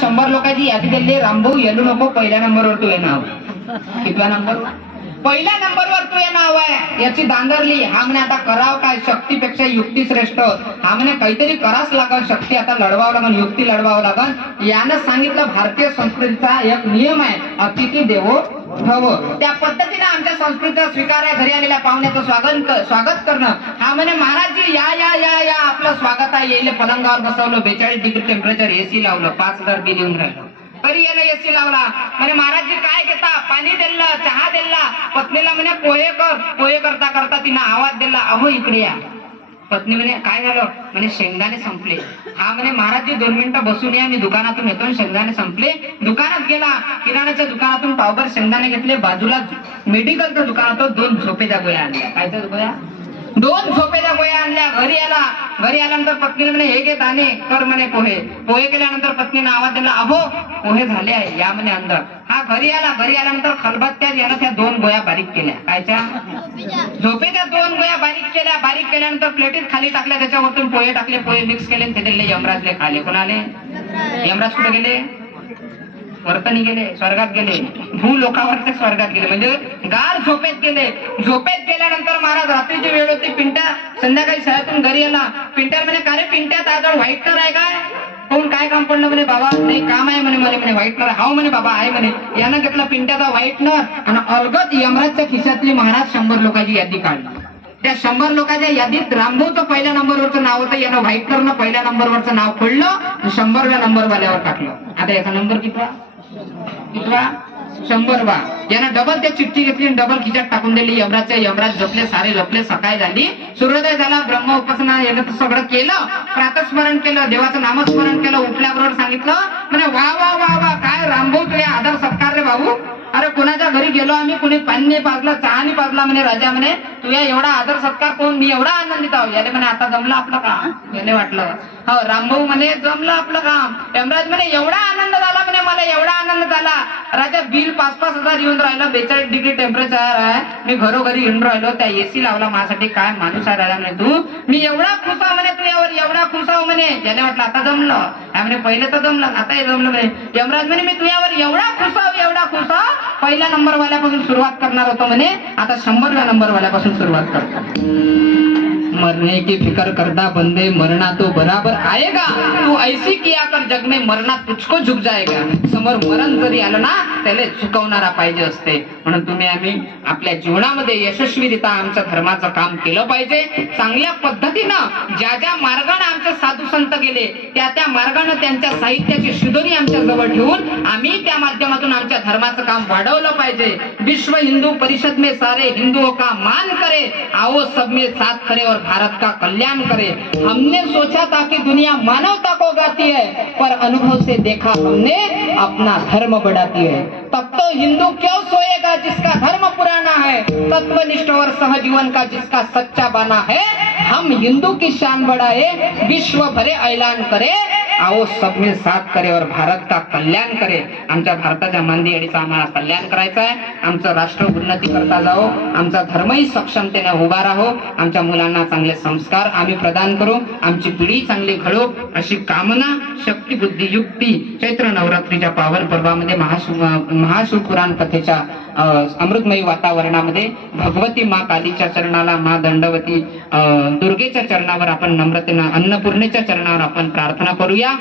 शंभर लोकांची यादी दिली रामभाऊ येलू नको पहिल्या नंबरवर तू नाव कितव्या नंबर? पहिल्या नंबरवर तू नाव आहे. याची दांदरली हा म्हणे आता करावं काय? शक्तीपेक्षा युक्ती श्रेष्ठ हा म्हणे काहीतरी करावंच लागल. शक्ती आता लढवावं लागल युक्ती लढवावं लागल. यानं सांगितलं भारतीय संस्कृतीचा एक नियम आहे अतिथी देवो त्या पद्धतीने आमच्या संस्कृतीचा स्वीकार आहे घरी आलेल्या पाहुण्याचं स्वागत स्वागत करणं. हा म्हणे महाराजजी या या या या आपलं स्वागत आहे. येईल पलंगावर बसवलं बेचाळीस डिग्री टेम्परेचर एसी लावलं पाच हजार बिल येऊन राहिलं. तरी यानं एसी लावला. म्हणे महाराजजी काय घेता? पाणी दिलं चहा दिला पत्नीला म्हणे पोहे कर. पोहे करता करता तिनं आवाज दिला अहो इकडे या. पत्नी म्हणे काय झालं? म्हणे शेंगदाणे संपले. हा म्हणे महाराजजी दोन मिनिटं बसून या मी दुकानातून येतो आणि शेंगदाणे संपले. दुकानात गेला किराण्याच्या दुकानातून पावभर शेंगदाणे घेतले बाजूला मेडिकलच्या दुकानातून दोन झोपेच्या गोळ्या आणल्या. कायच्या गोळ्या दोन झोपेच्या गोळ्या आणल्या. घरी आला. घरी आल्यानंतर पत्नीने म्हणे हे घे दाणे कर म्हणे पोहे. पोहे केल्यानंतर पत्नीने आवाज दिला अहो पोहे झाले आहे. या म्हणे अंदर. हा घरी आला. घरी आल्यानंतर खलबत्त्यात यानं त्या दोन गोळ्या बारीक केल्या. कायच्या? झोपेच्या दोन गोळ्या बारीक केल्या. बारीक केल्यानंतर प्लेटीत खाली टाकल्या. त्याच्यावरतून पोहे टाकले. पोहे मिक्स केले ते दिले. यमराजले खाले. कोणाले? यमराज कुठे गेले? वर्तनी गेले. स्वर्गात गेले. भू लोकावर ते स्वर्गात गेले. म्हणजे गार झोपेत गेले. झोपेत गेल्यानंतर महाराज रात्रीची वेळ होती. पिंट्या संध्याकाळी शाळेतून घरी आला. पिंट्या म्हणे का रे पिंट्या ताजवळ व्हाईटनर आहे काय? कोण काय काम पडलं म्हणे बाबा? नाही काम आहे म्हणे मला म्हणे व्हाईटनर हाव म्हणे बाबा आहे म्हणे. यानं घेतला पिंट्याचा व्हाईटनर आणि अलगत यमराजच्या खिशातली महाराज शंभर लोकांची यादी काढली. त्या शंभर लोकांच्या यादीत रामभाऊचं पहिल्या नंबरवरचं नाव होतं यानं व्हाईटनरनं पहिल्या नंबरवरचं नाव खोडलं शंभरव्या नंबरवाल्यावर टाकलं. आता याचा नंबर कितवा? कितवा? शंभर वा. यानं डबल त्या चिठ्ठी घेतली आणि डबल खिचात टाकून दिली. यमराजच्या यमराज जपले सारे जपले सकाळ झाली. सूर्योदय झाला ब्रह्म उपासना यानं सगळं केलं. प्रातस्मरण केलं देवाचं नामस्मरण केलं उठल्याबरोबर सांगितलं. म्हणजे वा वा वा वा काय रामभाऊ तुझे आदर सत्कार रे भाऊ. अरे कोणाच्या घरी गेलो आम्ही? कुणी पाणी पाजला चहानी पाजला? म्हणे राजा म्हणे तुझ्या एवढा आदर सत्कार कोण मी एवढा आनंदित आहो. याने म्हणे आता जमलं आपलं काम. याने वाटलं. हो रामभाऊ म्हणे जमलं आपलं काम. यमराज म्हणे एवढा राजा बिल पाच पाच हजार येऊन राहिलं. बेचाळीस डिग्री टेम्परेचर आहे. मी घरोघरी येऊन राहिलो. त्या एसी लावला माझ्यासाठी. काय माणूस आहे राजा म्हणे तू? मी एवढा खुश आहे म्हणे तुझ्यावर एवढा खुश आहो म्हणे. त्याने वाटलं आता जमलं. काय म्हणे पहिलं तर जमलं आता हे जमलं म्हणे. यमराज म्हणे मी तुझ्यावर एवढा खुश आहो एवढा खुश आहो. पहिल्या नंबर वाल्यापासून सुरुवात करणार होतो म्हणे. आता शंभरव्या नंबर वाल्यापासून सुरुवात करतो. मरने की फिकर करता बंदे मरना तो बराबर आएगा। तू ऐसी किया कर जग में मरना तुझको झुक जाएगा। समोर मरण जरी आलं ना त्याला चुकवणारा पाहिजे असते. म्हणून तुम्ही आम्ही आपल्या जीवनामध्ये यशस्वीरित्या आमच्या धर्माचं काम केलं पाहिजे. चांगल्या पद्धतीनं ज्या ज्या मार्गाने आमचे साधू संत गेले त्या त्या मार्गाने त्यांच्या साहित्याची शिदोरी आमच्या जवळ ठेवून आम्ही त्या माध्यमातून आमच्या धर्माचं काम वाढवलं पाहिजे. विश्व हिंदू परिषद में सारे हिंदुओं का मान करे आओ सब में साथ करे और भारत का कल्याण करे। हमने सोचा था कि दुनिया मानवता को गाती है, पर अनुभव से देखा हमने अपना धर्म बढ़ाती है। तब तो हिंदू क्यों सोएगा जिसका धर्म पुराना है? तत्वनिष्ठ और सहजीवन का जिसका सच्चा बना है, हम हिंदू की शान बढ़ाए, विश्व भरे ऐलान करे आओ सबने साथ करे और भारत का कल्याण करे। आमच्या भारताच्या मांदी मांदियाडीचं आम्हाला कल्याण करायचं आहे. आमचं राष्ट्र उन्नती करता जाओ आमचा धर्मही सक्षमतेने उभा राहो. आमच्या मुलांना चांगले संस्कार आम्ही प्रदान करू. आमची पिढी चांगली घडो. अशी कामना शक्ती बुद्धी युक्ती चैत्र नवरात्रीच्या पावन पर्वामध्ये महाशु महाशिव पुराण कथेच्या अमृतमयी वातावरणामध्ये भगवती मा कालीच्या चरणाला मा दंडवती दुर्गेच्या चरणावर आपण नम्रतेनं अन्नपूर्णेच्या चरणावर आपण प्रार्थना करूया.